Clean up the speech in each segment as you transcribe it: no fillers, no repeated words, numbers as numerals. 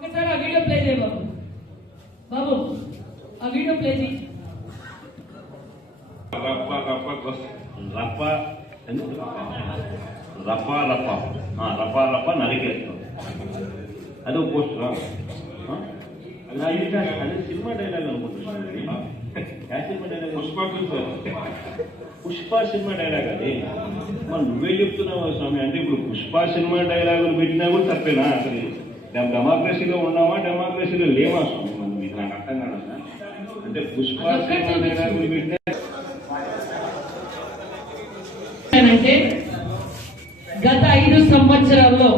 ఒకసారి ఆ video play చేయ బాబు. బాబు ఆ వీడియో ప్లే చేయి. రప్ప రప్ప నరికేస్తాం. అది ఒక పోస్ట్ అదే సినిమా డైలాగ్ అనుకుంటున్నాను. Cinema dialogue Pushpa cinema dialogue అది. మరి నువ్వే చెప్తున్నావు స్వామి. అంటే ఇప్పుడు పుష్ప సినిమా డైలాగులు పెట్టినా కూడా తప్పేనా? అసలు డెమోక్రసీలో ఉన్నావా డెమోక్రసీలో లేవా స్వామి? మనం మీకు నాకు అర్థం కాదు. అంటే పుష్ప సినిమా డైలాగులు పెట్టినా అంటే గత 5 సంవత్సరాల్లో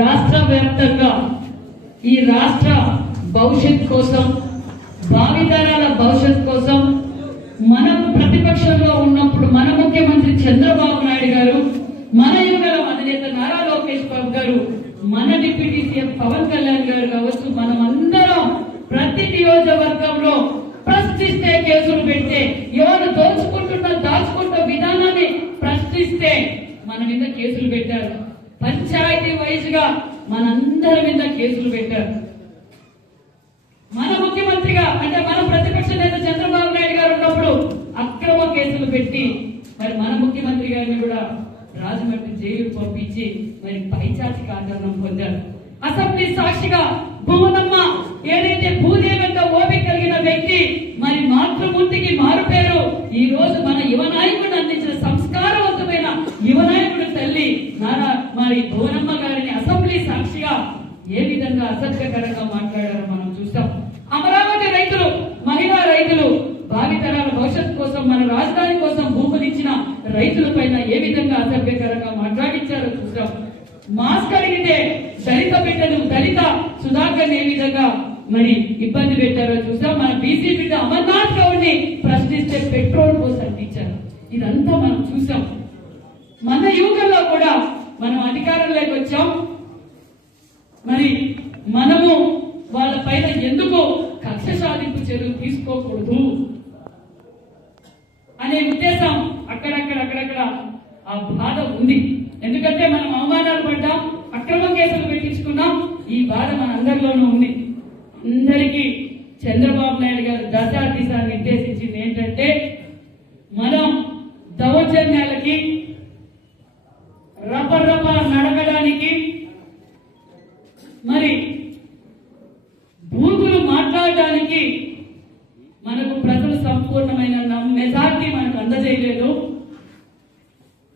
రాష్ట్ర వ్యాప్తంగా ఈ రాష్ట్ర భవిష్యత్ కోసం, భావితరాల భవిష్యత్ కోసం మనం ప్రతిపక్షంలో ఉన్నప్పుడు మన ముఖ్యమంత్రి చంద్రబాబు నాయుడు గారు, మన యువకుల అధినేత నారా లోకేష్ బాబు గారు, మన డిప్యూటీ సీఎం పవన్ కళ్యాణ్ గారు కావచ్చు, మనం అందరం ప్రతి నియోజకవర్గంలో ప్రశ్నిస్తే కేసులు పెడితే, ఎవరు దాచుకుంటున్న విధానాన్ని ప్రశ్నిస్తే మన మీద కేసులు పెట్టారు. పంచాయతీ వైజ్ గా మనందరి మీద కేసులు పెట్టారు. మన ముఖ్యమంత్రిగా అంటే మన ప్రతిపక్ష నేత చంద్రబాబు నాయుడు గారు ఉన్నప్పుడు అక్రమ కేసులు పెట్టి మరి మన ముఖ్యమంత్రి గారిని కూడా రాజమండ్రి జైలు పంపించి మరి పైచాచిక ఆదరణ పొందారు. అసెంబ్లీ సాక్షిగా భువనమ్మ ఏదైతే భూదేవంత ఓపిక కలిగిన వ్యక్తి, మరి మాతృమూర్తికి మారుపేరు, ఈ రోజు మన యువ నాయకుడు అందించిన సంస్కారవంతమైన యువ నాయకుడు తల్లి మరి భువనమ్మ గారిని అసెంబ్లీ సాక్షిగా ఏ విధంగా అసభ్యకరంగా మాట్లాడారో మనం చూస్తాం. అమరావతి రైతులు, మహిళా రైతులు, భావితరాల భవిష్యత్ కోసం, మన రాజధాని కోసం భూములు ఇచ్చిన రైతుల పైన ఏ విధంగా అసభ్యకరంగా మాట్లాడించారో చూస్తాం. మాస్క్ అడిగితే దళిత బిడ్డను, దళిత సుధాకర్ ఏ విధంగా మరి ఇబ్బంది పెట్టారో చూస్తాం. మన బీసీ బిడ్డ అమర్నాథ్ గౌడ్ని ప్రశ్నిస్తే పెట్రోల్ పోసి అందించారు. ఇదంతా మనం చూసాం. మన యువకుల్లో కూడా మనం అధికారంలోకి వచ్చాం. మరి మనము వాళ్ళ పైన ఎందుకు కక్ష సాధింపు చర్యలు తీసుకోకూడదు అనే ఉద్దేశం అక్కడక్కడ ఆ బాధ ఉంది. ఎందుకంటే మనం అవమానాలు పడ్డాం, అక్రమ కేసులు పెట్టించుకున్నాం. ఈ బాధ మన అందరిలోనూ ఉంది. అందరికీ చంద్రబాబు నాయుడు గారు దిశ నిర్దేశించింది ఏంటంటే, మనం దౌర్జన్యాలకి, రప నడకడానికి, మరి బూతులు మాట్లాడడానికి మనకు ప్రజలు సంపూర్ణమైన మెజార్టీ మనకు అందజేయలేదు.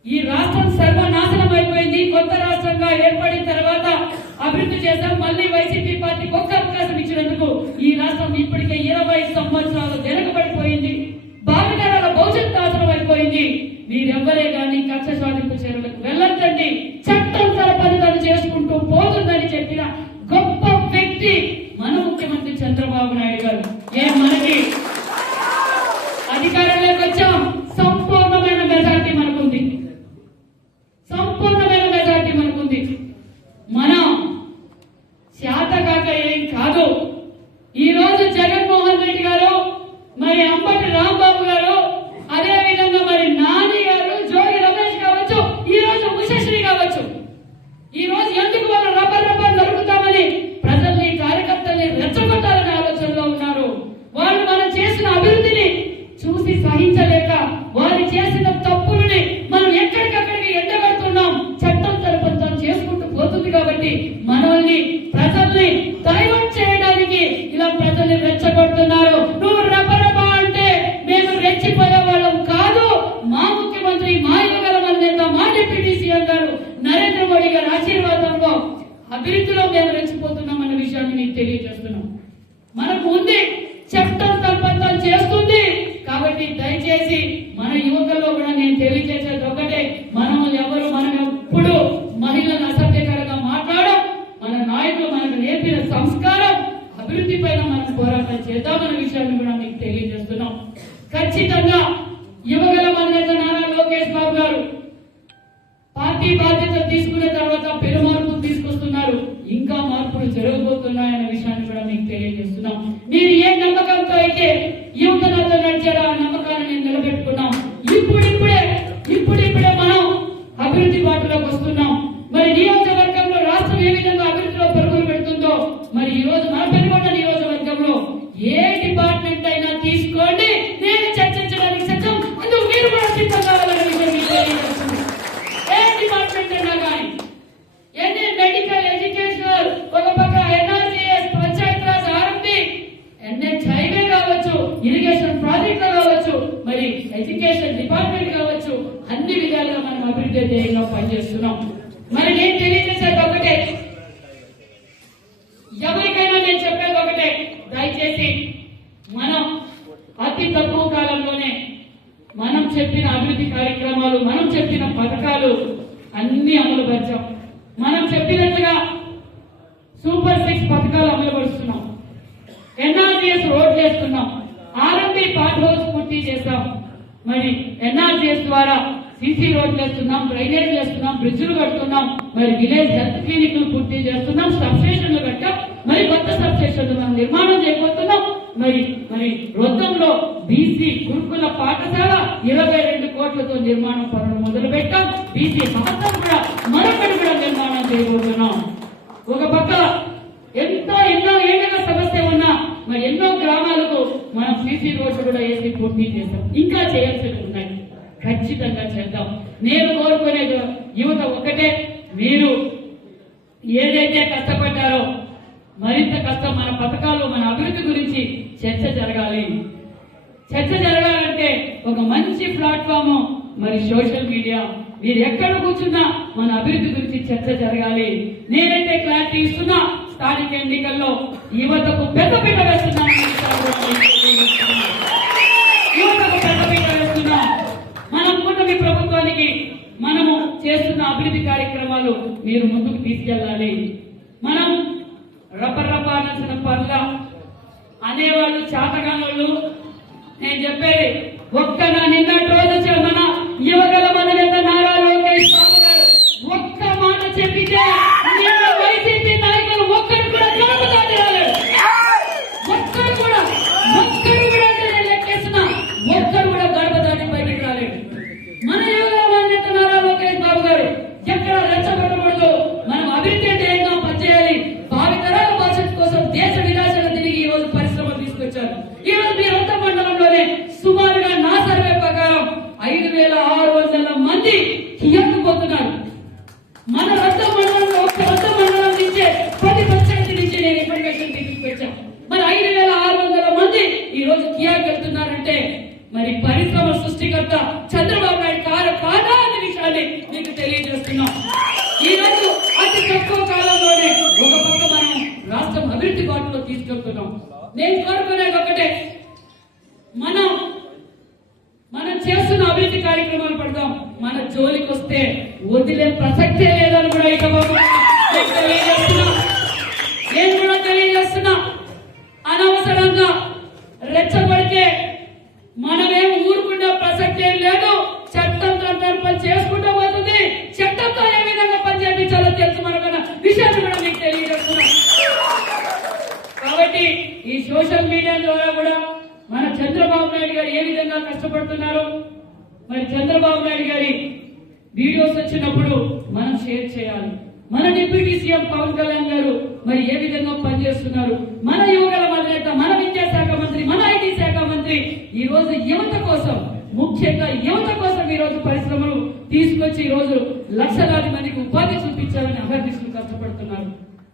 ఈ రాష్ట్రం సర్వనాశనం అయిపోయింది. కొత్త రాష్ట్రంగా ఏర్పడిన తర్వాత అభివృద్ధి చేశాం. మళ్ళీ వైసీపీ పార్టీకి ఒక్క అవకాశం ఇచ్చినందుకు ఈ రాష్ట్రం ఇప్పటికే 20 సంవత్సరాలు వెనకబడిపోయింది. భావితరాల భవిష్యత్ నాశనం అయిపోయింది. మీరెవ్వరే కానీ కక్ష సాధింపు చర్యలకు వెళ్ళొద్దండి, చట్టం తన పని తను చేసుకుంటూ పోతుందని చెప్పిన గొప్ప వ్యక్తి మన ముఖ్యమంత్రి చంద్రబాబు నాయుడు గారు. మనకి అధికారంలోకి వచ్చాం, సంపూర్ణమైన మెజార్టీ మనకుంది. మనం శాతకాక ఏం కాదు. ఈ రోజు జగన్మోహన్ రెడ్డి గారు, మరి అంబటి రాంబాబు గారు, అదే విధంగా మరి నాని గారు, జోగి రమేష్ కావచ్చు, ఈ రోజు ఉషశ్రీ కావచ్చు, ఈ రోజు ఎందుకు వాళ్ళు రబ్బర్ నరుకుతామని ప్రజల్ని, కార్యకర్తల్ని రెచ్చగొట్టాలనే ఆలోచనలో ఉన్నారు. వాళ్ళు మనం చేసిన అభివృద్ధిని చూసి సహించలేక వారు చేసిన తప్పులని మనం ఎక్కడికక్కడికి ఎండగడుతున్నాం. చట్టం తరపున చేసుకుంటూ పోతుంది కాబట్టి మనల్ని, ప్రజల్ని డైవర్ట్ చేయడానికి ఇలా ప్రజల్ని రెచ్చగొడుతున్నారు. నువ్వు రపరప అంటే మేము రెచ్చిపోయే వాళ్ళం కాదు. మా ముఖ్యమంత్రి, మా యువకుల నేత, మా డిప్యూటీ సీఎం గారు నరేంద్ర మోడీ గారి ఆశీర్వాదంలో అభివృద్ధిలో మేము రెచ్చిపోతున్నాం అన్న విషయాన్ని మీకు తెలియజేస్తున్నాం. మనకు ఉంది, చట్టం తరపున చేస్తుంది. కాబట్టి దయచేసి మన యువకుల్లో కూడా నేను తెలియజేసేది ఒకటే, మనం ఎప్పుడు మహిళలను అసభ్యకరంగా మాట్లాడడం, మన నాయకులు మనకు నేర్పిన సంస్కారం, అభివృద్ధి పైన మనం పోరాటం చేద్దామన్న విషయాన్ని కూడా మీకు తెలియజేస్తున్నాం. ఖచ్చితంగా యువకుల నేత నారా లోకేష్ బాబు గారు పార్టీ బాధ్యత తీసుకున్న తర్వాత పెను మార్పులు తీసుకొస్తున్నారు. ఇంకా మార్పులు జరగబోతున్నాయన్న విషయాన్ని కూడా మీకు తెలియజేస్తున్నాం. మీరు ఏ నమ్మకంతో అయితే యువతలతో నడిచారో ఆ నమ్మకాన్ని నేను నిలబెట్టుకున్నాం. ఇప్పుడిప్పుడే మనం అభివృద్ధి బాటలోకి వస్తున్నాం. మరి నియోజకవర్గంలో రాష్ట్రం ఏ విధంగా అభివృద్ధిలో పరుగులు పెడుతుందో అభివృద్ధి ధ్యేయంగా పనిచేస్తున్నాం. మరి నేను తెలియజేసేది ఒకటే, ఎవరికైనా నేను చెప్పేది ఒకటే, దయచేసి మనం అతి తక్కువ కాలంలోనే మనం చెప్పిన అభివృద్ధి కార్యక్రమాలు, మనం చెప్పిన పథకాలు అన్ని అమలు పరిచాం. మనం చెప్పినట్లుగా సూపర్ 6 పథకాలు అమలు పరుస్తున్నాం. ఎన్ఆర్జీఎస్ రోడ్లు వేస్తున్నాం. ఆర్ఎంపీ పార్ట్ హౌస్ పూర్తి చేస్తాం. మరి ఎన్ఆర్జీఎస్ ద్వారా సీసీ రోడ్లు వేస్తున్నాం, డ్రైనేజ్ వేస్తున్నాం, బ్రిడ్జ్లు కడుతున్నాం, మరి విలేజ్ హెల్త్ క్లినిక్లు పూర్తి చేస్తున్నాం, సబ్ స్టేషన్లు కట్టాం, మరి కొత్త సబ్ స్టేషన్లు మనం నిర్మాణం చేయబోతున్నాం. మరి మరి వృత్తంలో బీసీ గురుకుల పాఠశాల 22 కోట్లతో నిర్మాణం పనులు మొదలు పెట్టాం. బీసీ హాస్టల్ కూడా మరొకటి కూడా నిర్మాణం చేయబోతున్నాం. ఒక పక్క ఎన్నో ఏళ్ళగా సమస్య ఉన్నా మరి ఎన్నో గ్రామాలకు మనం సీసీ రోడ్లు కూడా వేసి పూర్తి చేస్తాం. ఇంకా చేయాల్సినవి ఉన్నాయి, ఖచ్చితంగా చేద్దాం. నేను కోరుకునేది యువత ఒకటే, మీరు ఏదైతే కష్టపడ్డారో మరింత కష్టం, మన పథకాలు, మన అభివృద్ధి గురించి చర్చ జరగాలి. చర్చ జరగాలంటే ఒక మంచి ప్లాట్ఫామ్ మరి సోషల్ మీడియా. మీరు ఎక్కడ కూర్చున్నా మన అభివృద్ధి గురించి చర్చ జరగాలి. నేనైతే క్లారిటీ ఇస్తున్నా, స్థానిక ఎన్నికల్లో యువతకు పెద్దపీట వేస్తున్నాం. యువతకు పెద్దపీట వేస్తున్నాం. మనం కూటమి ప్రభుత్వానికి మనము చేస్తున్న అభివృద్ధి కార్యక్రమాలు మీరు ముందుకు తీసుకెళ్ళాలి. మనం రపరప అనాల్సిన పనుల అనేవాళ్ళు చాతగాళ్ళు. నేను చెప్పేది ఒక్క నిన్నటి రోజు మన యువగల మన నేత నారా లోకేష్ బాబు గారు ఒక్క మాట చెప్పితే నిన్న వైసీపీ నాయకులు ఒక్కరు కూడా గడప దాటి రాలేడు. ఒక్కరు కూడా నేను లెక్కేస్తున్నా, ఒక్కరు కూడా గడప దాటి బయటికి రాలేడు. మన యువగల మన నేత నారా లోకేష్ బాబు గారు ఎక్కడ రెచ్చగొట్టకూడదు, మనం అభివృద్ధి ధ్యేయంగా పనిచేయాలి. భావితరాల భవిష్యత్తు కోసం దేశ విదేశాలు తిరిగి ఈ రోజు పరిశ్రమలు తీసుకొచ్చారు. ఈ రోజు మీ రొంత మండలంలోనే సుమారుగా నా సర్వే ప్రకారం 5,600 మంది కియక్కుపోతున్నారు. మన రొంత మండలంలో ఒక రొంత మండలం నుంచే 10 పంచాయతీ నుంచి నేను ఇన్ఫర్మేషన్ తీసుకొచ్చాను. మరి 5,600 మంది ఈ రోజు కియాకి వెళ్తున్నారంటే మరి పరిశ్రమ సృష్టికర్త చంద్రబాబు నాయుడు కాదా అనే విషయాన్ని మీకు తెలియజేస్తున్నాం. ఈ రోజు అతి తక్కువ కాలంలోనే ఒక పక్క మనం రాష్ట్రం అభివృద్ధి బాటలో తీసుకెళ్తున్నాం. నేను కోరుకునేది ఒకటే, మనం చేస్తున్న అభివృద్ధి కార్యక్రమాలు పడదాం. మన జోలికి వస్తే వదిలే ప్రసక్తే లేదని కూడా ఇక నేను కూడా తెలియజేస్తున్నా. అనవసరంగా రెచ్చగొడితే మనమేం ఊరుకునే ప్రసక్తే లేదు. చట్టంతో పని చేసుకుంటూ పోతుంది. చట్టంతో ఏ విధంగా పని చేయించాలో తెలుసు మనకన్నా విషయాన్ని కూడా మీకు తెలియజేస్తున్నాం. కాబట్టి ఈ సోషల్ మీడియా ద్వారా కూడా మన చంద్రబాబు నాయుడు గారు ఏ విధంగా కష్టపడుతున్నారు, మరి చంద్రబాబు నాయుడు గారి వీడియోస్ వచ్చినప్పుడు మనం షేర్ చేయాలి. మన డిప్యూటీ సీఎం పవన్ కళ్యాణ్ గారు మరి ఏ విధంగా పనిచేస్తున్నారు, మన యువకుల మధ్య మన విద్యాశాఖ మంత్రి, మన ఐటీ శాఖ మంత్రి ఈ రోజు యువత కోసం, ముఖ్యంగా యువత కోసం ఈ రోజు పరిశ్రమలు తీసుకొచ్చి ఈ రోజు లక్షలాది మందికి ఉపాధి చూపించాలని అహర్నిశలు కష్టపడుతున్నారు.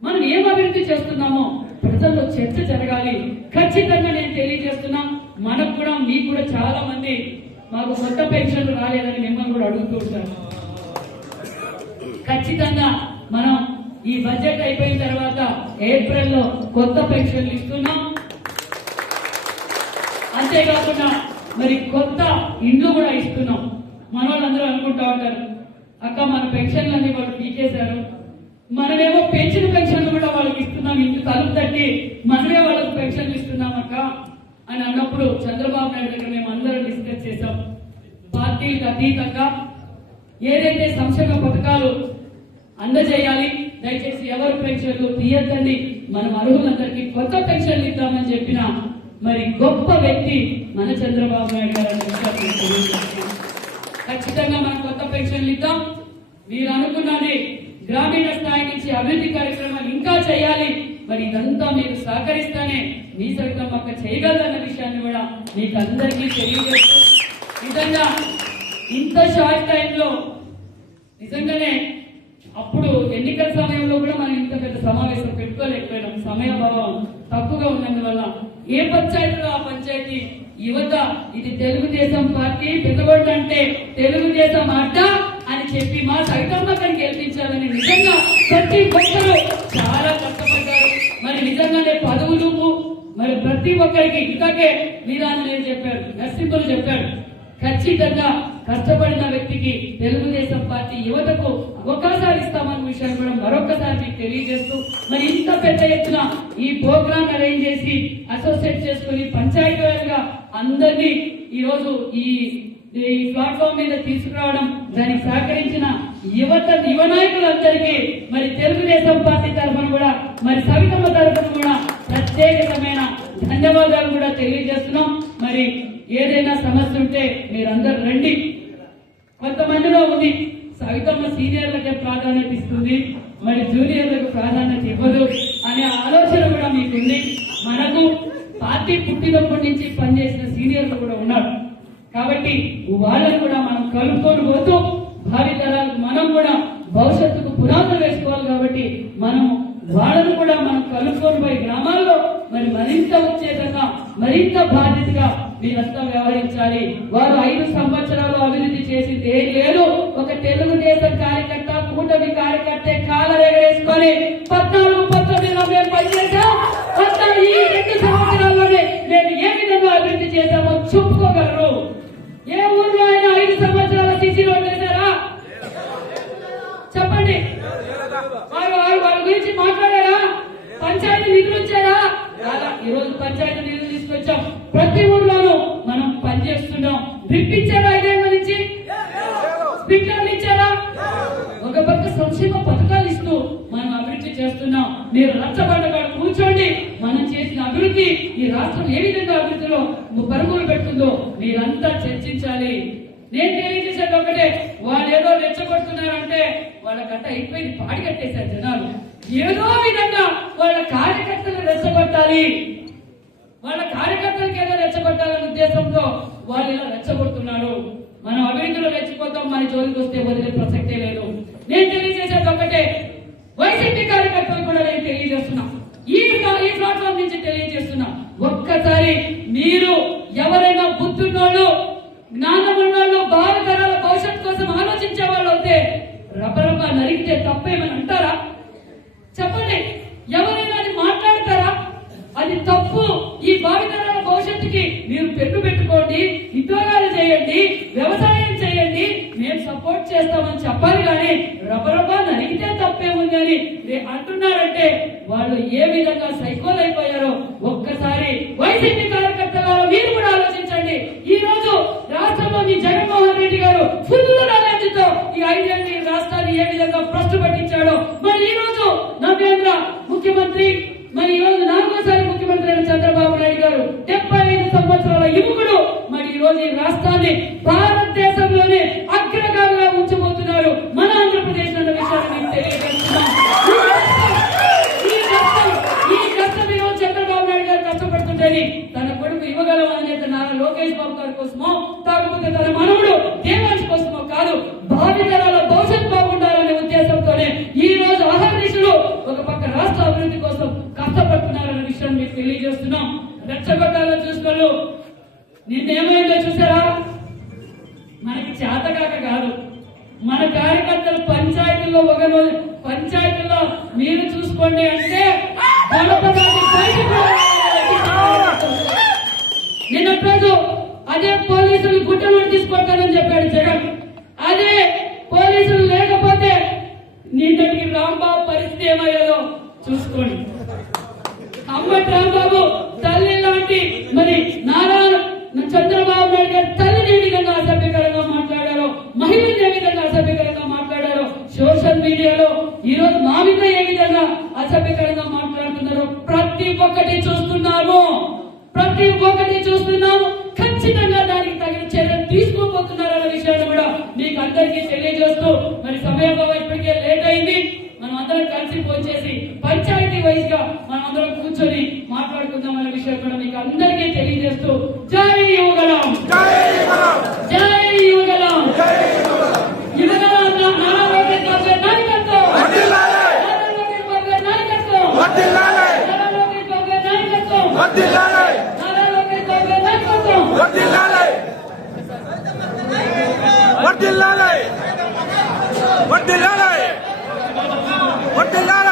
మనం ఏం అభివృద్ధి చేస్తున్నామో ప్రజల్లో చర్చ జరగాలి. ఖచ్చితంగా నేను తెలియజేస్తున్నా, మనకు కూడా మీకు కూడా చాలా మంది మాకు కొత్త పెన్షన్లు రాలేదని మిమ్మల్ని కూడా అడుగుతూ ఉంటారు. ఖచ్చితంగా మనం ఈ బడ్జెట్ అయిపోయిన తర్వాత ఏప్రిల్లో కొత్త పెన్షన్లు ఇస్తున్నాం. అంతేకాకుండా మరి కొత్త ఇండ్లు కూడా ఇస్తున్నాం. మన వాళ్ళందరూ అనుకుంటా ఉంటారు, అక్క మన పెన్షన్లన్నీ వాళ్ళు పీకేశారు, మనమేమో పెంచిన పెన్షన్లు కూడా వాళ్ళకి ఇస్తున్నాం, ఇంటి తలుపు తట్టి మనమే వాళ్ళకి పెన్షన్లు ఇస్తున్నాం అక్క అని అన్నప్పుడు చంద్రబాబు నాయుడు దగ్గర మేము అందరం డిస్కస్ చేశాం. పార్టీలకు అతీతంగా ఏదైతే సంక్షేమ పథకాలు అందజేయాలి, దయచేసి ఎవరు పెన్షన్లు తీయద్దని, మనం అర్హులందరికీ కొత్త పెన్షన్లు ఇద్దామని చెప్పిన మరి గొప్ప వ్యక్తి మన చంద్రబాబు నాయుడు గారు. ఖచ్చితంగా మనం కొత్త పెన్షన్లు ఇద్దాం. మీరు అనుకున్నది గ్రామీణ స్థాయి నుంచి అభివృద్ధి కార్యక్రమాలు ఇంకా చేయాలి. మరి ఇదంతా మీరు సహకరిస్తానే మీ సైతం పక్క చేయగలదన్న విషయాన్ని కూడా మీకు అందరికీ తెలియజేస్తూ, నిజంగా ఇంత షార్ట్ టైంలో నిజంగానే అప్పుడు ఎన్నికల సమయంలో కూడా మనం ఇంత పెద్ద సమావేశం పెట్టుకోలేకపోయినాం. సమయభావం తక్కువగా ఉన్నందువల్ల ఏ పంచాయతీలో ఆ పంచాయతీ యువత ఇది తెలుగుదేశం పార్టీ పెద్దగొడ్డ అంటే తెలుగుదేశం అడ్డ అని చెప్పి మా సైతమ్మకని గెలిపించాలని నిజంగా ప్రతి ఒక్కరూ చాలా కష్టపడ్డారు. మరి నిజంగానే పదవులు మరి ప్రతి ఒక్కరికి ఇంతకే వీరాంజనేయులు చెప్పాడు, నరసింహులు చెప్పాడు, ఖచ్చితంగా కష్టపడిన వ్యక్తికి తెలుగుదేశం పార్టీ యువతకు అవకాశాలు ఇస్తామన్న విషయాన్ని కూడా మరొకసారి మీకు తెలియజేస్తూ మరి ఇంత పెద్ద ఎత్తున ఈ ప్రోగ్రామ్ అరేంజ్ చేసి అసోసియేట్ చేసుకుని పంచాయతీ వారిగా అందరినీ ఈ రోజు ఈ ప్లాట్ఫామ్ మీద తీసుకురావడం, దానికి సహకరించిన యువ నాయకులందరికీ మరి తెలుగుదేశం పార్టీ తరఫున కూడా మరి సవితమ్మ తరఫున కూడా ప్రత్యేకమైన ధన్యవాదాలు కూడా తెలియజేస్తున్నాం. మరి ఏదైనా సమస్య ఉంటే మీరందరూ రండి. కొంతమందిలో ఉంది సవితమ్మ సీనియర్లకే ప్రాధాన్యత ఇస్తుంది, మరి జూనియర్లకు ప్రాధాన్యత ఇవ్వదు అనే ఆలోచన కూడా మీకుంది. మనకు పార్టీ పుట్టినప్పటి నుంచి పనిచేసిన సీనియర్లు కూడా ఉన్నారు కాబట్టి వాళ్ళని కూడా మనం కలుపుకొని పోతూ భావితరాలకు మనం కూడా భవిష్యత్తుకు పునాదులు వేసుకోవాలి. కాబట్టి మనం వాళ్ళను కూడా మనం కలుపుకొని పోయి గ్రామాల్లో మరి మరింత ఉత్తేజంగా మరింత బాధ్యతగా మీరంతా వ్యవహరించాలి. వారు 5 సంవత్సరాలు అభివృద్ధి చేసింది ఏం లేదు. ఒక తెలుగుదేశం కార్యకర్త కూటమి కార్యకర్త కాలరేగేసుకొని 14-19 మేము పనిచేసాం. ఈ 2 సంవత్సరాల్లోనే నేను ఏ విధంగా అభివృద్ధి చేశామో చెప్పుకోగలరు. ఏ ఊర్లో అయినా 5 సంవత్సరాల సీసీ రోడ్లు వేశారా? చెప్పండి. వాళ్ళ గురించి మాట్లాడారా? పంచాయతీ నిధులు ఇచ్చారా? ఈరోజు పంచాయతీ నిధులు తీసుకొచ్చాం. ప్రతి ఊర్లోనూ మనం పనిచేస్తున్నాం. డ్రిప్ ఇచ్చారా? 5 ఏళ్ల నుంచి స్పీకర్లు ఇచ్చారా? ఒక పక్క సంక్షేమ పథకాలు ఇస్తూ మనం అభివృద్ధి చేస్తున్నాం. మీరు రచ్చబండగా కూర్చోండి. మనం చేసిన అభివృద్ధి ఈ రాష్ట్రం ఏ విధంగా అభివృద్ధిలో పరుగులు పెడుతుందో మీరంతా చర్చించాలి. నేను తెలియజేసేది ఒకటే, వాళ్ళు ఏదో రెచ్చగొడుతున్నారంటే వాళ్ళ గంట అయిపోయింది, పాడి కట్టేశారు జనాలు. ఏదో విధంగా వాళ్ళ కార్యకర్తలు రెచ్చగొట్టాలి, వాళ్ళ కార్యకర్తలకు ఏదో రెచ్చగొట్టాలనే ఉద్దేశంతో వాళ్ళు ఇలా రెచ్చగొడుతున్నారు. మనం అభివృద్ధిలో రెచ్చిపోతాం, మన జోలికి వస్తే వదిలే ప్రసక్తే లేదు. నేను తెలియజేసేది ఒకటే, వైసీపీ కార్యకర్తలు కూడా నేను తెలియజేస్తున్నా, ఈ ప్లాట్ఫామ్ నుంచి తెలియజేస్తున్నా, ఒక్కసారి మీరు ఎవరైనా బుద్ధున్నోళ్ళు జ్ఞానమున్నోళ్ళు భావితరాల భవిష్యత్ కోసం ఆలోచించే వాళ్ళు అయితే రపరప నరిగితే తప్పేమని అంటారా? చెప్పండి. ఎవరైనా అది మాట్లాడతారా? అది తప్పు. ఈ భావితరాల భవిష్యత్తుకి మీరు పెట్టుకోండి, ఉద్యోగాలు చేయండి, వ్యవసాయం చేయండి, మేము సపోర్ట్ చేస్తామని చెప్పాలి. కానీ రబరబా నరిగితే తప్పేముంది అని అంటున్నారంటే వాళ్ళు ఏ విధంగా సైకోల్ అయిపోయారో ఒక్కసారి వైసీపీ కార్యకర్తలలో మీరు కూడా ఆలోచించండి. ఈ రోజు రాష్ట్రంలో మీ జగన్మోహన్ రెడ్డి గారు ఫుల్ నాలెడ్జ్ తో ఈ 5 ఏళ్ల రాష్ట్రాన్ని ఏ విధంగా భ్రష్టు పట్టించాడో, మరి ఈ రోజు నవ్యాంధ్ర ముఖ్యమంత్రి, మరి ఈ రోజు 4వ ముఖ్యమంత్రి అయిన చంద్రబాబు నాయుడు గారు 75 సంవత్సరాల యువకుడు, మరి ఈ రోజు ఈ రాష్ట్రాన్ని భారతదేశంలోనే అగ్రగామిగా ఉంచబోతున్నారు మన ఆంధ్రప్రదేశ్ అన్న విషయాన్ని మీకు తెలియజేస్తున్నాం. ఈ కష్టం ఈ రోజు చంద్రబాబు నాయుడు గారు కష్టపడుతుంటేనే తన కొడుకు యువగలం అనే నారా లోకేష్ బాబు గారి కోసమో, కాకపోతే తన మనవుడు దేవాంశ్ కోసమో కాదు, భావితరాల భవిష్యత్ బాగుండాలనే ఉద్దేశంతోనే ఈ రోజు అహర్నిశలు ఒక పక్క రాష్ట్ర అభివృద్ధి కోసం కష్టపడుతున్నారనే విషయాన్ని మీకు తెలియజేస్తున్నాం. రెచ్చగొట్టాలని చూసుకోళ్ళు. నిన్నేమైందో చూసారా? మనకి చేతకాక కాదు, మన కార్యకర్తలు పంచాయతీల్లో మీరు చూసుకోండి అంటే నిన్నటి రోజు అదే పోలీసులు గుట్టలు తీసుకొట్టాలని చెప్పాడు జగన్. అదే పోలీసులు లేకపోతే నిన్నటికి రాంబాబు పరిస్థితి ఏమయ్యేదో చూసుకోండి. అమ్మటి రాంబాబు తల్లి లాంటి మరి నారా చంద్రబాబు నాయుడు గారి తల్లిని ఏ విధంగా అసభ్యకరంగా మాట్లాడారో, మహిళలు ఏ విధంగా అసభ్యకరంగా మాట్లాడారో సోషల్ మీడియాలో ఈ రోజు మా మీద ఏ విధంగా అసభ్యకరంగా మాట్లాడుతున్నారో ప్రతి ఒక్కటి చూస్తున్నాము. ఖచ్చితంగా దానికి తగిన చర్యలు తీసుకోబోతున్నారన్న విషయాన్ని కూడా మీకు అందరికీ తెలియజేస్తూ, మరి సమయం ఇప్పటికే లేట్ అయింది. మనం అందరం కలిసి పోచేసి పంచాయతీ వైజ్ గా మనం అందరం కూర్చొని మాట్లాడుకుందాం అనే విషయం కూడా మీకు అందరికీ తెలియజేస్తూ, జై యువగలం, జై యువగలం, యువగలం నారా లోకేష్ బాబు గారి నాయకత్వం, నారా లోకేష్ బాబు గారి నాయకత్వం, నారా లోకేష్ బాబు గారి నాయకత్వం, నారా లోకేష్ బాబు గారి నాయకత్వం. వర్ధిల్లాలి. వర్ధిల్లాలి వర్ధిల్లాలి